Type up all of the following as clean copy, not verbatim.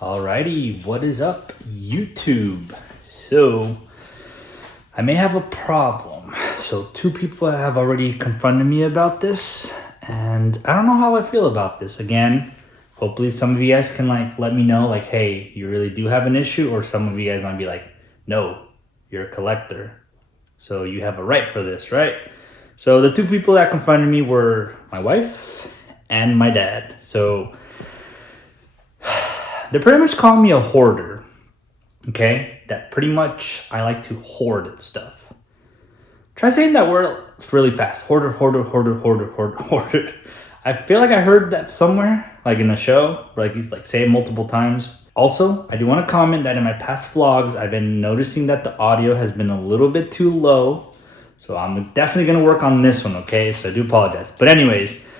Alrighty, what is up, YouTube? So, I may have a problem. So, two people have already confronted me about this, and I don't know how I feel about this. Again, hopefully some of you guys can let me know, hey, you really do have an issue, or some of you guys might be like, no, you're a collector, so you have a right for this, right? So, the two people that confronted me were my wife and my dad. So, they pretty much call me a hoarder, okay? That pretty much I like to hoard stuff. Try saying that word really fast. Hoarder, hoarder, hoarder, hoarder, hoarder, hoarder. I feel like I heard that somewhere, like in a show, where you say it multiple times. Also, I do want to comment that in my past vlogs, I've been noticing that the audio has been a little bit too low. So I'm definitely going to work on this one, okay? So I do apologize. But anyways,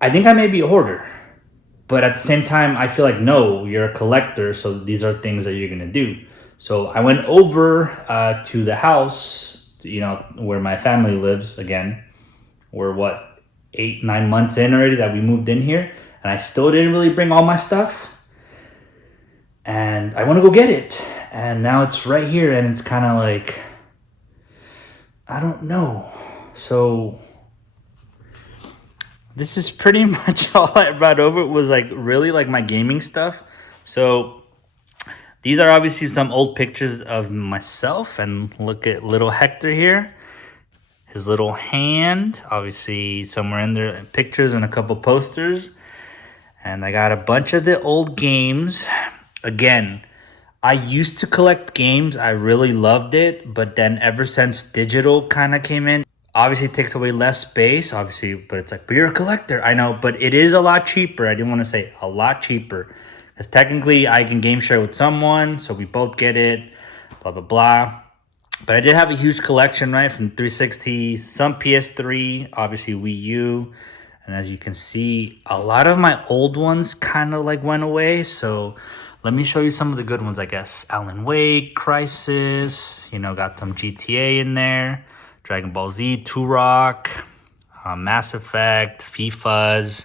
I think I may be a hoarder. But at the same time, I feel like, no, you're a collector, so these are things that you're going to do. So I went over to the house, where my family lives again. We're, 8-9 months in already that we moved in here. And I still didn't really bring all my stuff. And I want to go get it. And now it's right here, and it's kind of like, I don't know. So this is pretty much all I brought over. It was really my gaming stuff. So these are obviously some old pictures of myself, and look at little Hector here. His little hand, obviously somewhere in there, pictures and a couple posters. And I got a bunch of the old games. Again, I used to collect games. I really loved it. But then ever since digital kind of came in, obviously it takes away less space, obviously, but it's but you're a collector. I know, but it is a lot cheaper. I didn't want to say a lot cheaper. Because technically I can game share with someone, so we both get it, blah, blah, blah. But I did have a huge collection, right? From 360, some PS3, obviously Wii U. And as you can see, a lot of my old ones kind of went away. So let me show you some of the good ones, I guess. Alan Wake, Crisis, got some GTA in there. Dragon Ball Z, Turok, Mass Effect, FIFAs,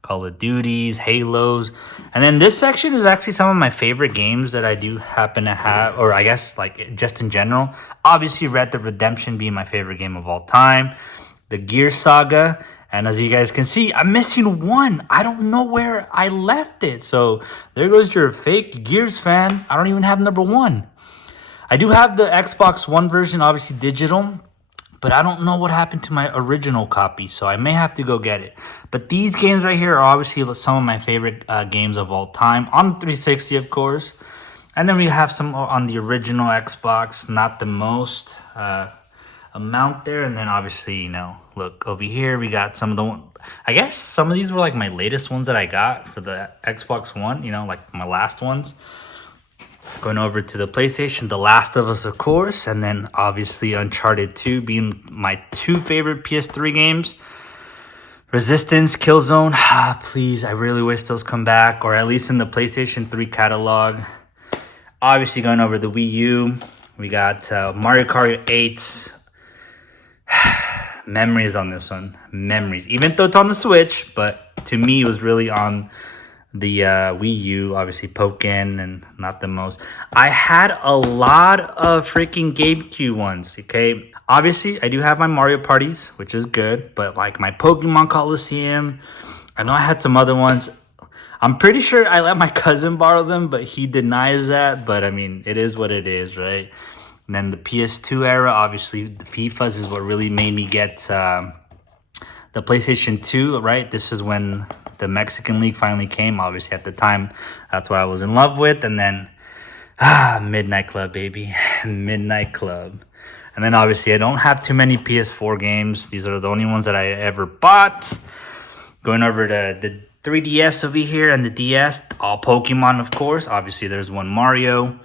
Call of Duties, Halos. And then this section is actually some of my favorite games that I do happen to have, or I guess just in general. Obviously Red Dead Redemption being my favorite game of all time. The Gear Saga. And as you guys can see, I'm missing one. I don't know where I left it. So there goes your fake Gears fan. I don't even have number 1. I do have the Xbox One version, obviously digital. But I don't know what happened to my original copy, so I may have to go get it. But these games right here are obviously some of my favorite games of all time. On 360, of course. And then we have some on the original Xbox, not the most amount there. And then obviously, look over here, we got some of the, I guess some of these were my latest ones that I got for the Xbox One, my last ones. Going over to the PlayStation, The Last of Us, of course, and then obviously Uncharted 2 being my 2 favorite PS3 games. Resistance, Killzone, please, I really wish those come back, or at least in the PlayStation 3 catalog. Obviously going over the Wii U, we got Mario Kart 8. Memories on this one, memories. Even though it's on the Switch, but to me it was really on the Wii U, obviously Pokken, and not the most. I had a lot of freaking GameCube ones, okay? Obviously, I do have my Mario parties, which is good, but my Pokemon Coliseum, I know I had some other ones. I'm pretty sure I let my cousin borrow them, but he denies that. But I mean, it is what it is, right? And then the PS2 era, obviously, the FIFAs is what really made me get the PlayStation 2, right? This is when the Mexican League finally came. Obviously, at the time, that's what I was in love with. And then, Midnight Club, baby. Midnight Club. And then, obviously, I don't have too many PS4 games. These are the only ones that I ever bought. Going over to the 3DS over here and the DS. All Pokemon, of course. Obviously, there's one Mario.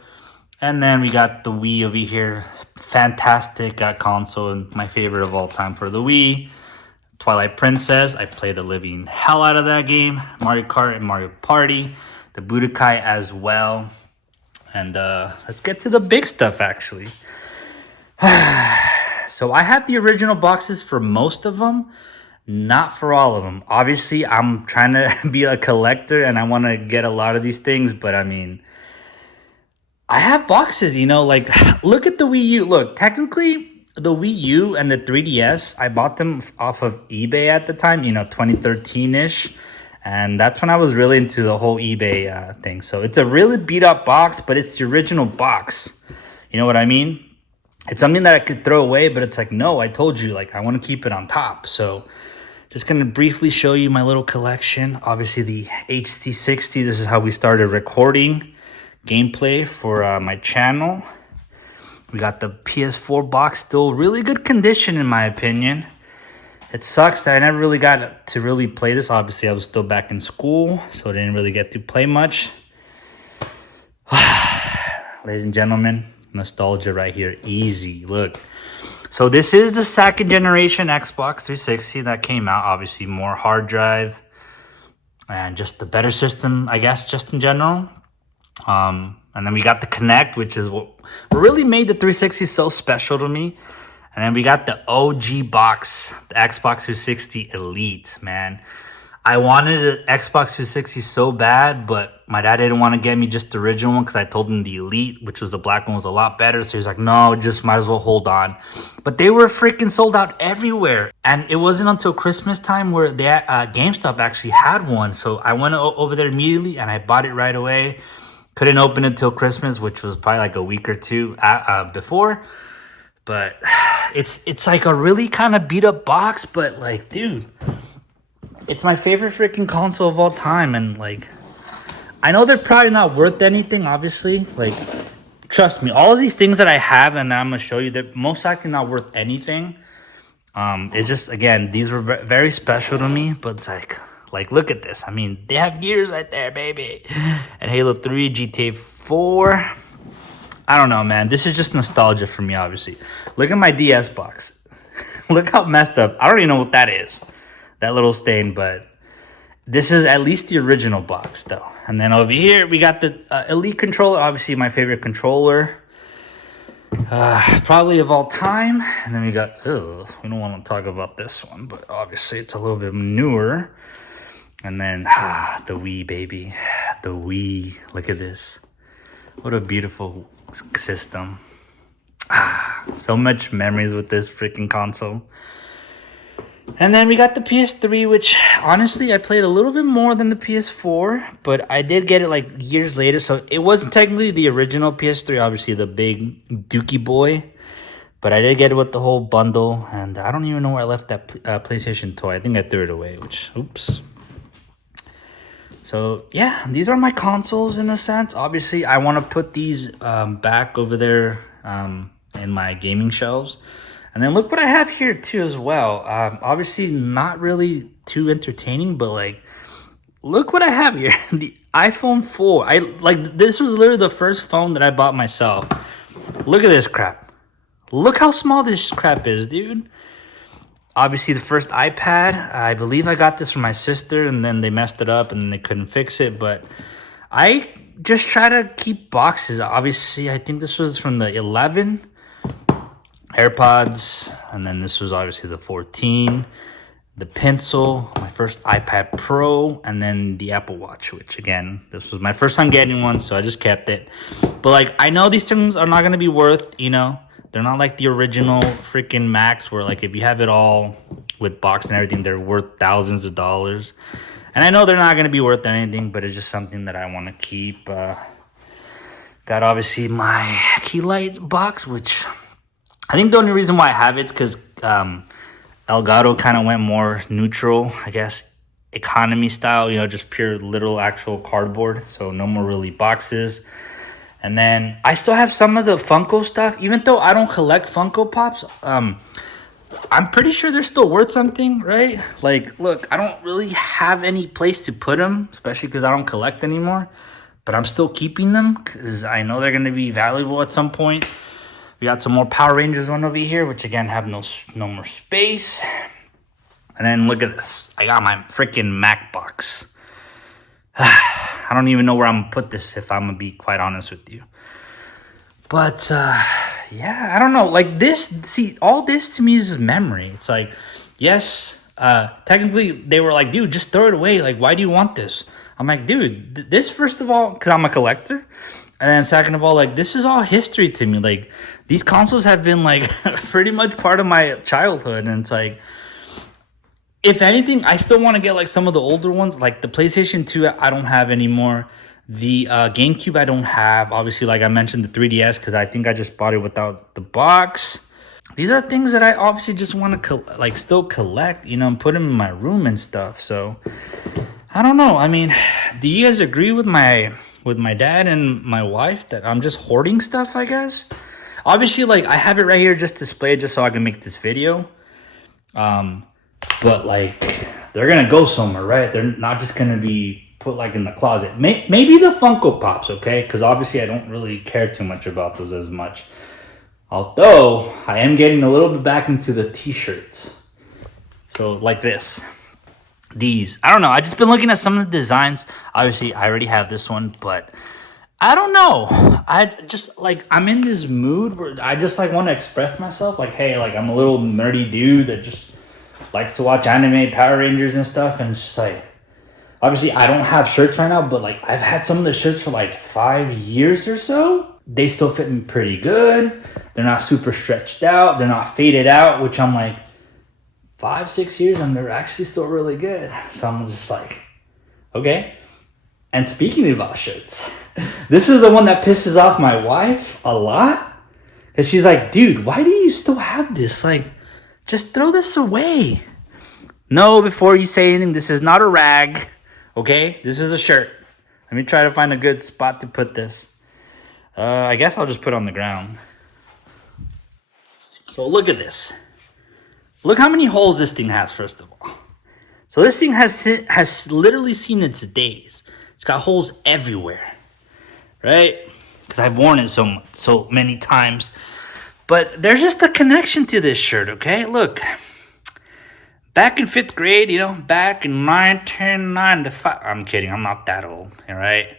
And then we got the Wii over here. Fantastic console, and my favorite of all time for the Wii. Twilight Princess, I played the living hell out of that game. Mario Kart and Mario Party. The Budokai as well. And let's get to the big stuff, actually. So I have the original boxes for most of them. Not for all of them. Obviously, I'm trying to be a collector and I want to get a lot of these things, but I mean, I have boxes, you know, like look at the Wii U. Look, technically the Wii U and the 3DS, I bought them off of eBay at the time, you know, 2013-ish. And that's when I was really into the whole eBay thing. So it's a really beat up box, but it's the original box. You know what I mean? It's something that I could throw away, but it's like, no, I told you, like, I want to keep it on top. So just going to briefly show you my little collection. Obviously, the HT60, this is how we started recording gameplay for my channel. We got the PS4 box, still really good condition in my opinion. It sucks that I never really got to really play this. Obviously, I was still back in school, so I didn't really get to play much. Ladies and gentlemen, nostalgia right here, easy, look. So this is the second generation Xbox 360 that came out. Obviously, more hard drive and just the better system, I guess, just in general. And then we got the Kinect, which is what really made the 360 so special to me. And then we got the OG box, the Xbox 360 Elite, man. I wanted an Xbox 360 so bad, but my dad didn't want to get me just the original one because I told him the Elite, which was the black one, was a lot better. So he's like, no, just might as well hold on. But they were freaking sold out everywhere. And it wasn't until Christmas time where GameStop actually had one. So I went over there immediately and I bought it right away. Couldn't open it till Christmas, which was probably like a week or two before. But it's like a really kind of beat up box, but like, dude, it's my favorite freaking console of all time. And like, I know they're probably not worth anything, obviously. Like, trust me, all of these things that I have and that I'm gonna show you, they're most likely not worth anything. It's just, again, these were very special to me. But it's like, look at this. I mean, they have gears right there, baby. And Halo 3, GTA 4. I don't know, man. This is just nostalgia for me, obviously. Look at my DS box. Look how messed up. I don't even know what that is. That little stain, but this is at least the original box, though. And then over here, we got the Elite controller. Obviously, my favorite controller. Probably of all time. And then we got, we don't want to talk about this one, but obviously it's a little bit newer. And then, the Wii, baby. The Wii. Look at this. What a beautiful system. So much memories with this freaking console. And then we got the PS3, which honestly I played a little bit more than the PS4, but I did get it like years later, so it wasn't technically the original PS3, obviously the big dookie boy, but I did get it with the whole bundle. And I don't even know where I left that PlayStation toy. I think I threw it away, which, oops. So yeah, these are my consoles in a sense. Obviously, I want to put these back over there in my gaming shelves. And then look what I have here too as well. Obviously, not really too entertaining, but like, look what I have here. The iPhone 4. This was literally the first phone that I bought myself. Look at this crap. Look how small this crap is, dude. Obviously, the first iPad, I believe I got this from my sister, and then they messed it up and they couldn't fix it. But I just try to keep boxes. Obviously, I think this was from the 11 AirPods, and then this was obviously the 14, the pencil, my first iPad Pro, and then the Apple Watch, which again, this was my first time getting one, so I just kept it. But like, I know these things are not going to be worth, you know, they're not like the original freaking Macs where like if you have it all with box and everything, they're worth thousands of dollars. And I know they're not going to be worth anything, but it's just something that I want to keep. Got obviously my key light box, which I think the only reason why I have it is because Elgato kind of went more neutral, I guess, economy style, you know, just pure literal actual cardboard. So no more really boxes. And then I still have some of the Funko stuff, even though I don't collect Funko Pops. I'm pretty sure they're still worth something, right? Like, look, I don't really have any place to put them, especially because I don't collect anymore. But I'm still keeping them because I know they're going to be valuable at some point. We got some more Power Rangers one over here, which again have no more space. And then look at this. I got my freaking Mac box. I don't even know where I'm going to put this, if I'm going to be quite honest with you. But, yeah, I don't know. Like this, see, all this to me is memory. It's like, yes, Technically they were like, dude, just throw it away. Like, why do you want this? I'm like, dude, this, first of all, because I'm a collector, and then second of all, like, this is all history to me. Like, these consoles have been like pretty much part of my childhood, and it's like, if anything, I still want to get like some of the older ones, like the PlayStation 2 I don't have anymore. The GameCube I don't have. Obviously, like I mentioned, the 3DS, because I think I just bought it without the box. These are things that I obviously just want to like still collect, you know, and put them in my room and stuff. So I don't know. I mean, do you guys agree with my dad and my wife that I'm just hoarding stuff, I guess? Obviously, like, I have it right here just displayed just so I can make this video. But like, they're gonna go somewhere, right? They're not just gonna be put like in the closet. Maybe the Funko Pops, okay? Because obviously I don't really care too much about those as much. Although I am getting a little bit back into the t-shirts. So like this. These. I don't know. I just been looking at some of the designs. Obviously I already have this one, but I don't know. I just like, I'm in this mood where I just like want to express myself. Like, hey, like I'm a little nerdy dude that just likes to watch anime, Power Rangers and stuff. And it's just like, obviously I don't have shirts right now, but like I've had some of the shirts for like 5 years or so. They still fit me pretty good. They're not super stretched out. They're not faded out, which I'm like, 5, 6 years and they're actually still really good. So I'm just like, okay. And speaking about shirts, this is the one that pisses off my wife a lot. Because she's like, dude, why do you still have this? Like, just throw this away. No, before you say anything, this is not a rag. Okay? This is a shirt. Let me try to find a good spot to put this. I guess I'll just put it on the ground. So look at this. Look how many holes this thing has, first of all. So this thing has literally seen its days. It's got holes everywhere, right? Because I've worn it so many times. But there's just a connection to this shirt, okay? Look. Back in 5th grade, you know, back in 1995. I'm kidding, I'm not that old, all right?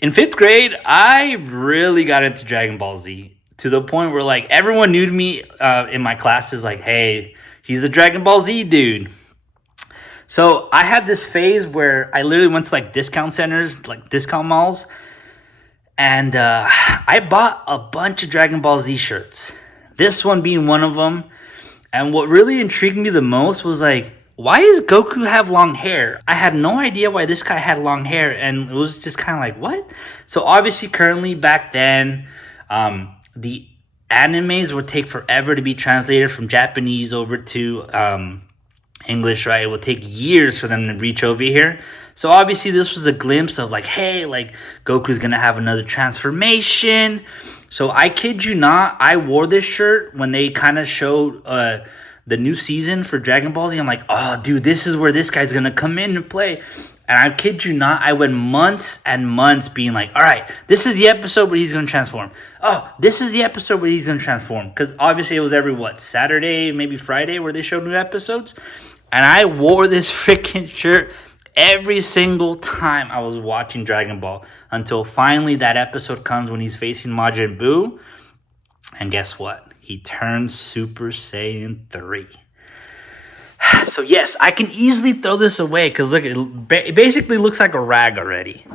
In 5th grade, I really got into Dragon Ball Z to the point where, like, everyone knew me in my classes, like, hey, he's the Dragon Ball Z dude. So I had this phase where I literally went to, like, discount centers, like discount malls, and I bought a bunch of Dragon Ball Z shirts. This one being one of them. And what really intrigued me the most was, like, why does Goku have long hair? I had no idea why this guy had long hair, and it was just kind of like, what? So obviously, currently, back then, the animes would take forever to be translated from Japanese over to English, right? It would take years for them to reach over here. So obviously, this was a glimpse of, like, hey, like, Goku's gonna have another transformation. So I kid you not, I wore this shirt when they kind of showed the new season for Dragon Ball Z. I'm like, oh, dude, this is where this guy's going to come in and play. And I kid you not, I went months and months being like, all right, this is the episode where he's going to transform. Oh, this is the episode where he's going to transform. Because obviously it was every, Saturday, maybe Friday where they showed new episodes. And I wore this freaking shirt every single time I was watching Dragon Ball until finally that episode comes when he's facing Majin Buu. And guess what? He turns Super Saiyan 3. So yes, I can easily throw this away because look, it basically looks like a rag already.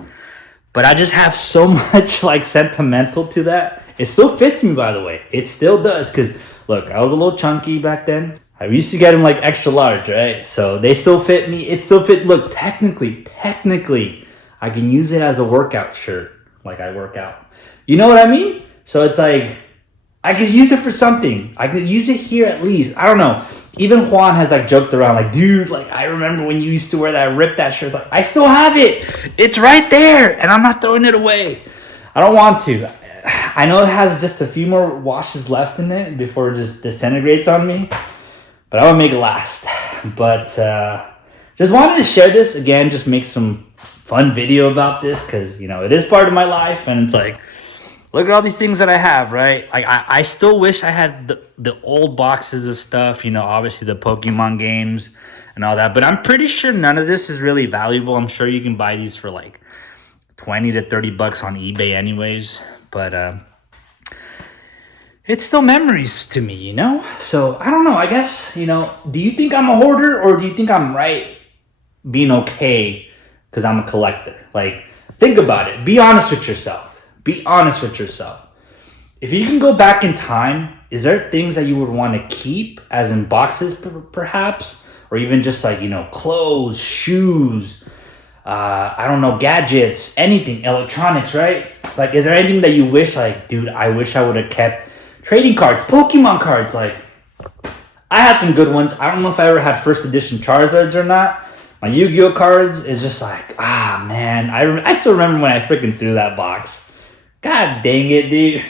But I just have so much like sentimental to that. It still fits me, by the way. It still does because look, I was a little chunky back then. I used to get them like extra large, right? So they still fit me. It still fit. Look, technically, I can use it as a workout shirt. Like I work out. You know what I mean? So it's like, I could use it for something. I could use it here at least. I don't know. Even Juan has like joked around like, dude, like I remember when you used to wear that, rip that shirt. Like I still have it. It's right there. And I'm not throwing it away. I don't want to. I know it has just a few more washes left in it before it just disintegrates on me. But I will make it last. But just wanted to share this again, just make some fun video about this because, you know, it is part of my life. And it's like, look at all these things that I have, right? Like I still wish I had the old boxes of stuff, you know, obviously the Pokemon games and all that. But I'm pretty sure none of this is really valuable. I'm sure you can buy these for like 20 to 30 bucks on eBay anyways. But it's still memories to me, you know? So I don't know, I guess, you know, do you think I'm a hoarder or do you think I'm right being okay because I'm a collector? Like, think about it. Be honest with yourself. Be honest with yourself. If you can go back in time, is there things that you would want to keep, as in boxes perhaps? Or even just like, you know, clothes, shoes, I don't know, gadgets, anything, electronics, right? Like, is there anything that you wish, like, dude, I wish I would have kept trading cards, Pokemon cards? Like, I had some good ones. I don't know if I ever had first edition Charizards or not. My Yu-Gi-Oh cards is just like, man, I still remember when I freaking threw that box. God dang it, dude.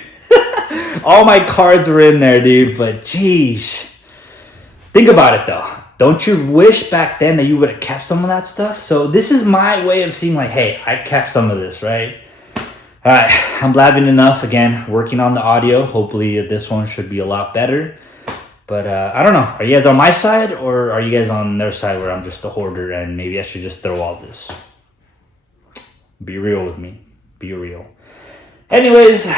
All my cards were in there, dude, but geez. Think about it though. Don't you wish back then that you would have kept some of that stuff? So this is my way of seeing like, hey, I kept some of this, right? All right, I'm blabbing enough again, working on the audio. Hopefully this one should be a lot better. But I don't know. Are you guys on my side or are you guys on their side where I'm just a hoarder and maybe I should just throw all this? Be real with me. Be real. Anyways,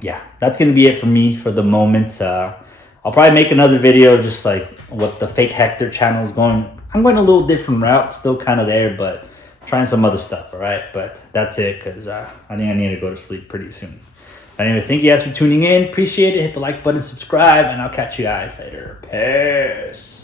yeah, that's going to be it for me for the moment. I'll probably make another video just like what the Fake Hector channel is going. I'm going a little different route, still kind of there, but trying some other stuff, all right? But that's it because I think I need to go to sleep pretty soon. Anyway, thank you guys for tuning in. Appreciate it. Hit the like button, subscribe, and I'll catch you guys later. Peace.